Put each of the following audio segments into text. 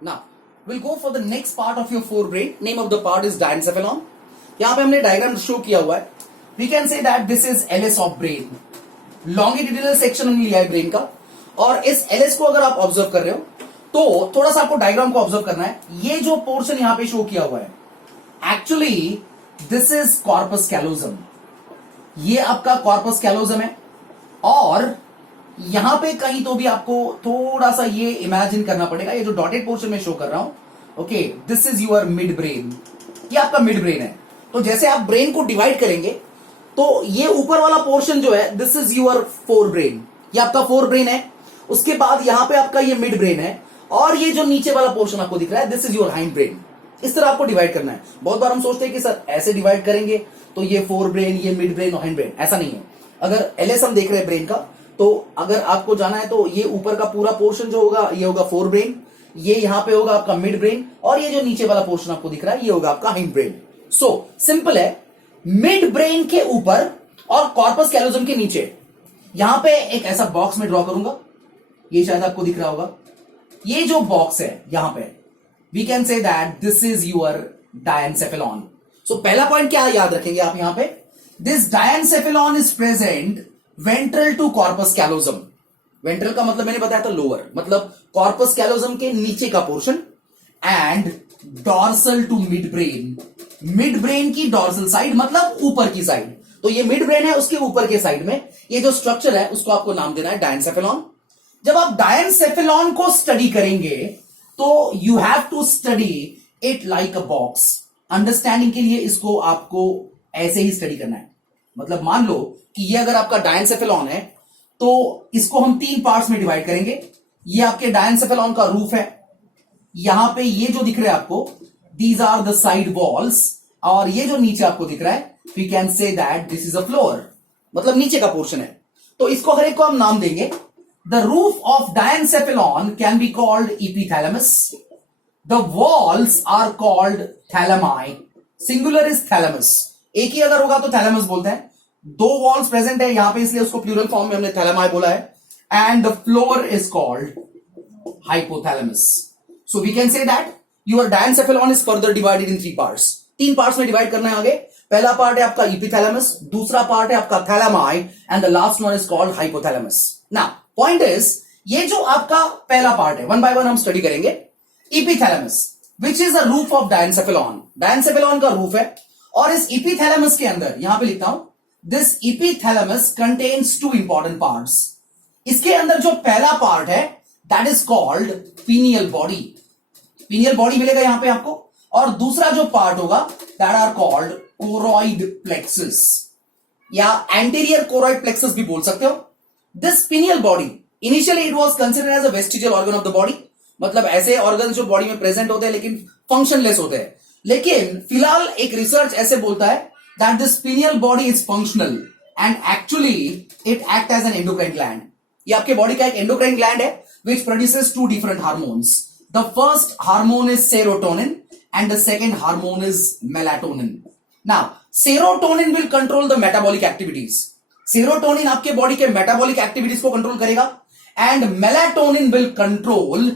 Now, we'll go for the next part of your forebrain. Name of the part is Diencephalon. यहाँ पे हमने diagram show किया हुआ है. We can say that this is LS of brain. Longitudinal section हमने लिया है brain का, और इस LS को अगर आप ऑब्जर्व कर रहे हो तो थोड़ा सा आपको डायग्राम को ऑब्जर्व करना है. ये जो पोर्शन यहां पे शो किया हुआ है, actually this is corpus callosum. ये आपका कॉर्पस कैलोजम है, और यहां पे कहीं तो भी आपको थोड़ा सा ये इमेजिन करना पड़ेगा. ये जो डॉटेड पोर्शन में शो कर रहा हूं, okay, this is your mid brain. ये आपका मिड ब्रेन है. तो जैसे आप ब्रेन को डिवाइड करेंगे तो ये ऊपर वाला पोर्शन जो है, this is your fore brain. ये आपका फोर ब्रेन है. उसके बाद यहां पे आपका ये मिड ब्रेन है, और ये जो नीचे वाला पोर्शन आपको दिख रहा है, this is your hind brain. इस तरह आपको डिवाइड करना है. बहुत बार हम सोचते हैं कि सर ऐसे डिवाइड करेंगे तो ये फोर ब्रेन, ये मिड ब्रेन और हाइंड ब्रेन. ऐसा नहीं है. अगर एलएस हम देख रहे हैं ब्रेन का, तो अगर आपको जाना है तो ये ऊपर का पूरा पोर्शन जो होगा, ये होगा फोर ब्रेन, ये यहां पे होगा आपका मिड ब्रेन, और ये जो नीचे वाला पोर्शन आपको दिख रहा है, ये होगा आपका हाइंड ब्रेन. सो सिंपल है. मिड ब्रेन के ऊपर और कॉर्पस कैलोजम के नीचे यहां पे एक ऐसा बॉक्स में ड्रॉ करूंगा. ये शायद आपको दिख रहा होगा. ये जो बॉक्स है यहां पे, we can say that this is your diencephalon. So पहला पॉइंट क्या याद रखेंगे आप यहां पे, this diencephalon is present ventral to corpus callosum. Ventral का मतलब मैंने बताया था लोअर, मतलब कॉर्पस कैलोजम के नीचे का portion, and dorsal to midbrain. Midbrain की डॉर्सल साइड मतलब ऊपर की साइड. तो ये मिड ब्रेन है, उसके ऊपर के साइड में ये जो स्ट्रक्चर है उसको आपको नाम देना है डायनसेफेलॉन. जब आप डायनसेफेलॉन को स्टडी करेंगे तो you have to study it like a box. Understanding के लिए इसको आपको ऐसे ही स्टडी करना है. मतलब मान लो कि ये अगर आपका डायनसेफेलॉन है, तो इसको हम तीन पार्ट्स में डिवाइड करेंगे. ये आपके डायनसेफेलॉन का रूफ है. यहां पे ये जो दिख रहा है आपको, these are the side walls, और ये जो नीचे आपको दिख रहा है, we can say that this is a floor, मतलब नीचे का पोर्शन है. तो इसको हर एक को हम नाम देंगे. The roof of diencephalon can be called epithalamus. The walls are called thalami. Singular is thalamus. एक ही अगर होगा तो थैलेमस बोलते हैं. दो वॉल्स प्रेजेंट है यहां पे, इसलिए उसको प्लूरल फॉर्म में हमने थैलेमाई बोला है. And the floor is called hypothalamus. So we can say that your diencephalon is further divided in three parts. तीन पार्ट्स में डिवाइड करना है आगे. पहला पार्ट है आपका इपीथैलेमस, दूसरा पार्ट है आपका thalami, and the last one is called hypothalamus. Now point is, ये जो आपका पहला पार्ट है, वन बाय वन हम स्टडी करेंगे. Epithalamus which is the roof of diencephalon. Diencephalon का रूफ है, और इस इपीथैलेमस के अंदर यहां पे लिखता हूं, this epithalamus contains two important parts. इसके अंदर जो पहला पार्ट है that is called pineal body. Pineal body मिलेगा यहां पे आपको. और दूसरा जो पार्ट होगा that are called choroid plexus, या एंटीरियर कोरॉइड प्लेक्सस भी बोल सकते हो. This pineal body initially it was considered as a vestigial organ of the body. मतलब ऐसे ऑर्गन जो बॉडी में प्रेजेंट होते हैं लेकिन फंक्शनलेस होते हैं. लेकिन फिलहाल एक रिसर्च ऐसे बोलता है that this pineal body is functional, and actually it act as an endocrine gland. ये आपके बॉडी का एक एंडोक्राइन ग्लैंड है which produces two different hormones. The first hormone is serotonin and the second hormone is melatonin. Now, serotonin will control the metabolic activities. Serotonin आपके body के metabolic activities को control करेगा, and melatonin will control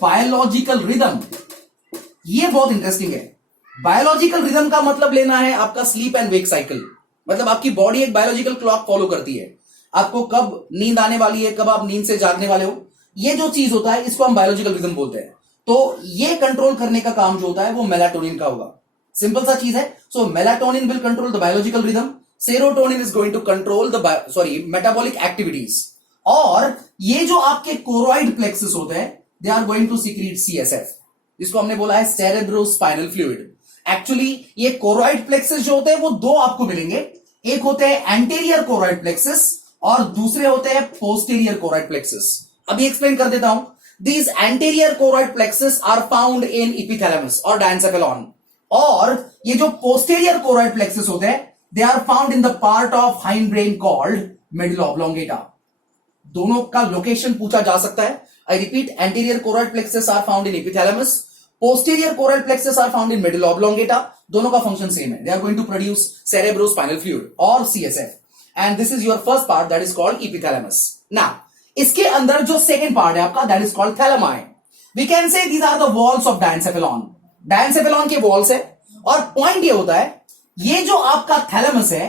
biological rhythm. ये बहुत interesting है. Biological rhythm का मतलब लेना है आपका स्लीप एंड वेक साइकिल. मतलब आपकी बॉडी एक बायोलॉजिकल क्लॉक फॉलो करती है. आपको कब नींद आने वाली है, कब आप नींद से जागने वाले हो, ये जो चीज होता है इसको हम बायोलॉजिकल रिदम बोलते हैं. तो ये कंट्रोल करने का काम जो होता है वो मेलाटोनिन का होगा. सिंपल सा चीज है. So melatonin will control the biological rhythm, serotonin is going to control the metabolic activities, और ये जो आपके कोरॉइड प्लेक्सस होते हैं they are going to secrete CSF, जिसको हमने बोला है सेरेब्रोस्पाइनल फ्लूइड. एक्चुअली ये कोरॉइड प्लेक्सस जो होते हैं वो दो आपको मिलेंगे. एक होते हैं एंटीरियर कोरॉइड प्लेक्सस, और दूसरे होते हैं पोस्टीरियर कोरॉइड प्लेक्सस. अभी एक्सप्लेन कर देता हूं. These anterior choroid plexus are found in epithalamus or diencephalon. और ये जो posterior choroid plexus होते हैं they are found in the part of hindbrain called medulla oblongata. दोनों का लोकेशन पूछा जा सकता है. I repeat, anterior choroid plexus are found in epithalamus, posterior choroid plexus are found in medulla oblongata. दोनों का फंक्शन सेम है. They are going to produce cerebrospinal fluid or CSF, and this is your first part that is called epithalamus. Now इसके अंदर जो second part है आपका that is called thalami. We can say these are the walls of diencephalon. Diencephalon के walls है, और point ये होता है, ये जो आपका थैलेमस है,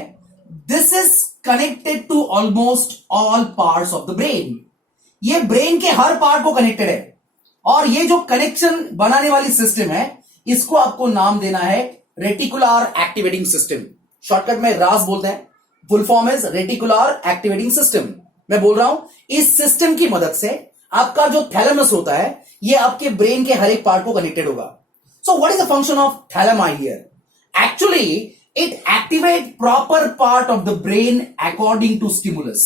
this is connected to almost all parts of the brain. ये ब्रेन के हर पार्ट को कनेक्टेड है, और ये जो कनेक्शन बनाने वाली सिस्टम है, इसको आपको नाम देना है रेटिकुलर एक्टिवेटिंग सिस्टम। शॉर्टकट में रास बोलते हैं, full form is reticular activating system. मैं बोल रहा हूं, इस सिस्टम की मदद से आपका जो थैलेमस होता है, ये आपके ब्रेन के हर एक पार्ट को कनेक्टेड होगा। So what is the function of thalami here? Actually it activate proper part of the brain according to stimulus.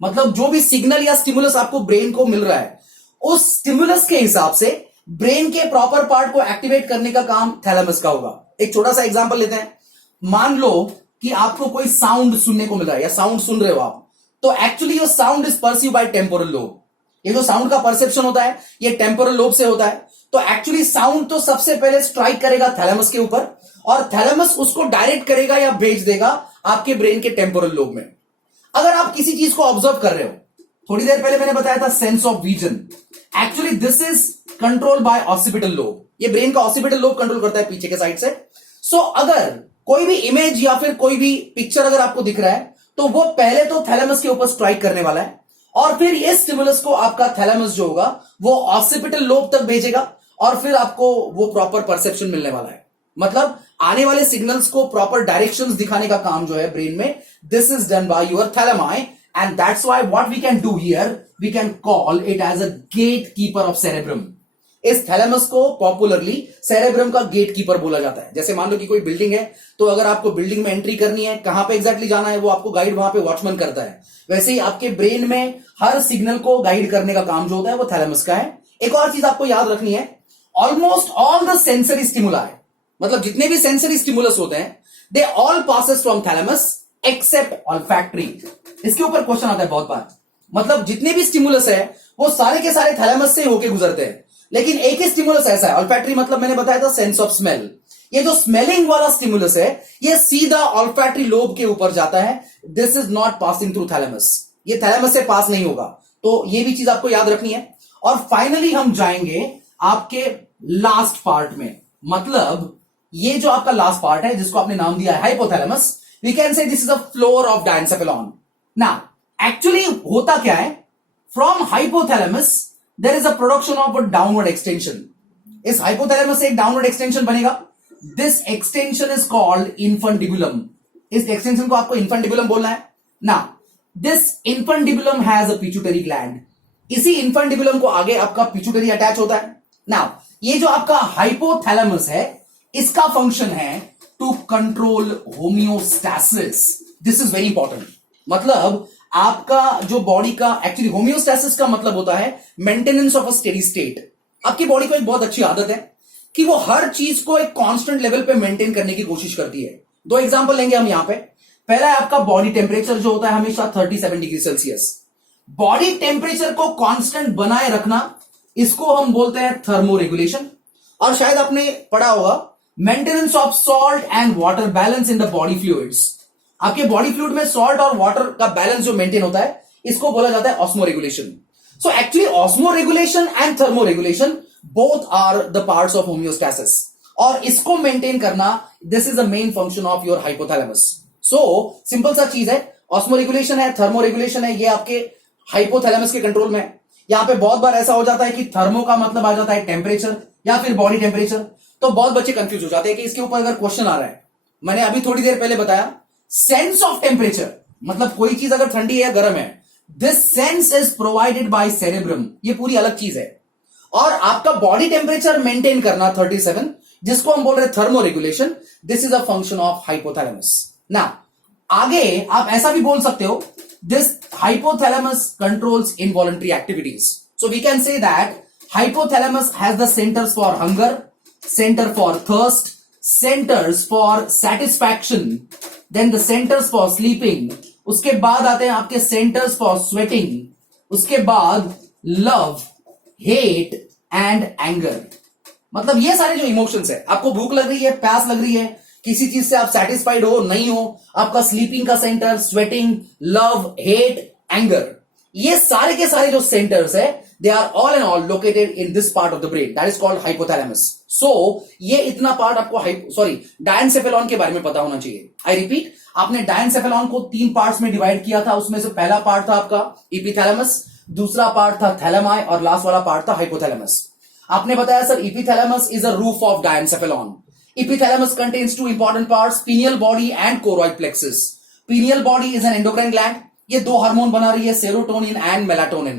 मतलब जो भी सिग्नल या स्टिमुलस आपको ब्रेन को मिल रहा है, उस स्टिमुलस के हिसाब से ब्रेन के प्रॉपर पार्ट को एक्टिवेट करने का काम थैलेमस का होगा। एक छोटा सा एग्जांपल लेते हैं। मान लो कि आपको कोई साउंड सुनने को मिल रहा है, या साउंड सुन रहे हो आप, तो actually your sound is perceive by temporal lobe. ये जो साउंड का परसेप्शन होता है, ये टेम्पोरल लोब से होता है। तो एक्चुअली साउंड तो सबसे पहले स्ट्राइक करेगा थैलेमस के ऊपर, और थैलेमस उसको डायरेक्ट करेगा या भेज देगा आपके ब्रेन के टेम्पोरल लोब में। अगर आप किसी चीज को ऑब्जर्व कर रहे हो, थोड़ी देर पहले मैंने बताया था sense of vision, actually this is control by occipital lobe. ये ब्रेन का ऑसिपिटल लोब कंट्रोल करता है पीछे के साइड से। सो अगर कोई भी इमेज या फिर कोई भी पिक्चर अगर आपको दिख रहा है, तो वो पहले तो थैलेमस के ऊपर स्ट्राइक करने वाला है, और फिर ये स्टिमुलस को आपका थैलेमस जो होगा वो ऑसिपिटल लोब तक भेजेगा, और फिर आपको वो प्रॉपर परसेप्शन मिलने वाला है। मतलब आने वाले सिग्नल्स को प्रॉपर डायरेक्शंस दिखाने का काम जो है ब्रेन में, this is done by your thalami, and that's why what we can do here, we can call it as a gate keeper of cerebrum. इस थैलेमस को पॉपुलरली सेरेब्रम का गेट कीपर बोला जाता है। जैसे मान लो कि कोई बिल्डिंग है, तो अगर आपको बिल्डिंग में एंट्री करनी है, कहां पे एग्जैक्टली जाना है, वो आपको गाइड वहां पे वॉचमैन करता है। वैसे ही आपके ब्रेन में हर सिग्नल को गाइड करने का काम जो होता है वो थैलेमस का है। एक और चीज आपको याद रखनी है, almost all the sensory stimuli, मतलब जितने भी सेंसरी स्टिमुलस होते हैं, they all passes from thalamus except olfactory. इसके ऊपर क्वेश्चन आता है बहुत बार। मतलब जितने भी स्टिमुलस है वो सारे के सारे थैलेमस से होके गुजरते हैं, लेकिन एक ही स्टिमुलस ऐसा है, ऑल्फैक्टरी मतलब मैंने बताया था सेंस ऑफ स्मेल। ये जो स्मेलिंग वाला स्टिमुलस है, ये सीधा ऑल्फैक्टरी लोब के ऊपर जाता है। This is not passing through thalamus, ये थैलेमस से पास नहीं होगा। तो ये भी चीज आपको याद रखनी है। और फाइनली हम जाएंगे आपके लास्ट पार्ट में, मतलब ये जो आपका लास्ट पार्ट है जिसको आपने नाम दिया है hypothalamus, we can say this is the floor of diencephalon. Now actually होता क्या है, from hypothalamus there is a production of a downward extension. इस हाइपोथैलेमस से एक डाउनवर्ड एक्सटेंशन बनेगा। This extension is called infundibulum. इस एक्सटेंशन को आपको इंफंडिबुलम बोलना है ना। This infundibulum has a pituitary gland. इसी इंफंडिबुलम को आगे आपका पिट्यूटरी अटैच होता है। नाउ ये जो आपका हाइपोथैलेमस है, इसका फंक्शन है to control homeostasis. This is very important. मतलब आपका जो बॉडी का, एक्चुअली होमियोस्टैसिस का मतलब होता है maintenance of a steady state. आपकी बॉडी को एक बहुत अच्छी आदत है कि वो हर चीज को एक कांस्टेंट लेवल पे मेंटेन करने की कोशिश करती है। दो एग्जांपल लेंगे हम यहां पे। पहला है आपका बॉडी टेम्परेचर जो होता है हमेशा 37 डिग्री सेल्सियस। बॉडी टेम्परेचर को कांस्टेंट बनाए रखना, इसको हम बोलते हैं थर्मो रेगुलेशन। और शायद आपने पढ़ा होगा maintenance of salt and water balance in the body fluids. आपके बॉडी फ्लूइड में सॉल्ट और वाटर का बैलेंस जो मेंटेन होता है, इसको बोला जाता है osmoregulation. So actually osmoregulation and thermoregulation both are the parts of homeostasis, और इसको मेंटेन करना, this is the main function of your hypothalamus. So simple सा चीज है, ऑस्मो रेगुलेशन है, थर्मो रेगुलेशन है, ये आपके हाइपोथैलेमस के कंट्रोल में है। यहां पे बहुत बार ऐसा हो जाता है कि थर्मो का मतलब आ जाता है टेम्परेचर या फिर बॉडी टेम्परेचर, तो बहुत बच्चे कंफ्यूज हो जाते हैं कि इसके ऊपर अगर क्वेश्चन आ रहा है। मैंने अभी थोड़ी देर पहले बताया सेंस ऑफ टेम्परेचर, मतलब कोई चीज अगर ठंडी है या गर्म है, this sense is provided by cerebrum, ये पूरी अलग चीज है। और आपका बॉडी टेम्परेचर मेंटेन करना 37, जिसको हम बोल रहे हैं thermoregulation, this is a function of hypothalamus. ना आगे आप ऐसा भी बोल सकते हो, this hypothalamus controls involuntary activities. So we can say that hypothalamus has the centres for hunger, centre for thirst, centres for satisfaction, then the centres for sleeping, उसके बाद आते हैं आपके सेंटर्स फॉर स्वेटिंग, उसके बाद लव, हेट एंड एंगर। मतलब ये सारे जो इमोशंस है, आपको भूख लग रही है, प्यास लग रही है, किसी चीज से आप सेटिस्फाइड हो नहीं हो, आपका स्लीपिंग का centre, sweating, love, hate, anger, ये सारे के सारे जो सेंटर्स है, they are all in all located in this part of the brain that is called hypothalamus. So ये इतना पार्ट आपको डायनसेफेलॉन के बारे में पता होना चाहिए. I repeat, आपने डायनसेफेलॉन को 3 पार्ट्स में डिवाइड किया था. उसमें से पहला पार्ट था आपका इपीथैलेमस, दूसरा पार्ट था थैलेमाई और लास्ट वाला पार्ट था हाइपोथैलेमस. आपने बताया sir epithalamus is a roof of diencephalon. Epithalamus contains 2 important parts, pineal body and choroid plexus. Pineal body is an endocrine gland. ये 2 हार्मोन बना रही है, serotonin and melatonin.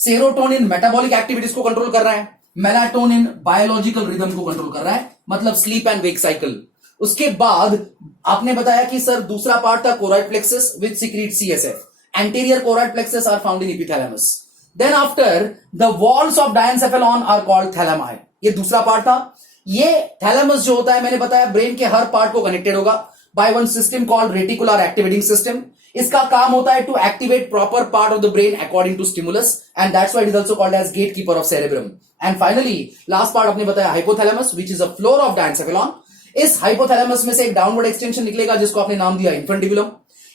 Serotonin metabolic activities को control कर रहा है, मेलाटोनिन बायोलॉजिकल रिदम को control कर रहा है, मतलब स्लीप एंड वेक साइकिल. उसके बाद आपने बताया कि सर दूसरा पार्ट था choroid plexus which secrete CSF. Anterior choroid plexus are found in epithalamus. Then after the walls of diencephalon are called thalami. ये दूसरा पार्ट था. ये थैलेमस जो होता है मैंने बताया ब्रेन के हर पार्ट को कनेक्टेड होगा by one system called reticular activating system. इसका काम होता है to activate proper part of the brain according to stimulus and that's why it is also called as gate keeper of cerebrum. And finally last part आपने बताया hypothalamus which is a floor of diencephalon. इस hypothalamus में से एक downward extension निकलेगा जिसको आपने नाम दिया इंफंटिबुलम.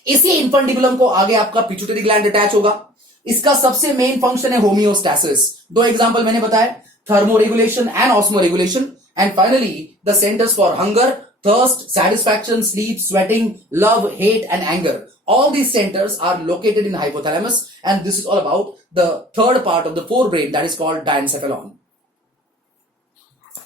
इसी इंफंटिबुलम को आगे आपका पिट्यूटरी ग्लैंड अटैच होगा. इसका सबसे मेन फंक्शन है होमियोस्टैसिस. 2 एग्जांपल मैंने बताया, thermoregulation and osmoregulation. And finally, the centers for hunger, thirst, satisfaction, sleep, sweating, love, hate, and anger. All these centers are located in hypothalamus, and this is all about the third part of the forebrain that is called diencephalon.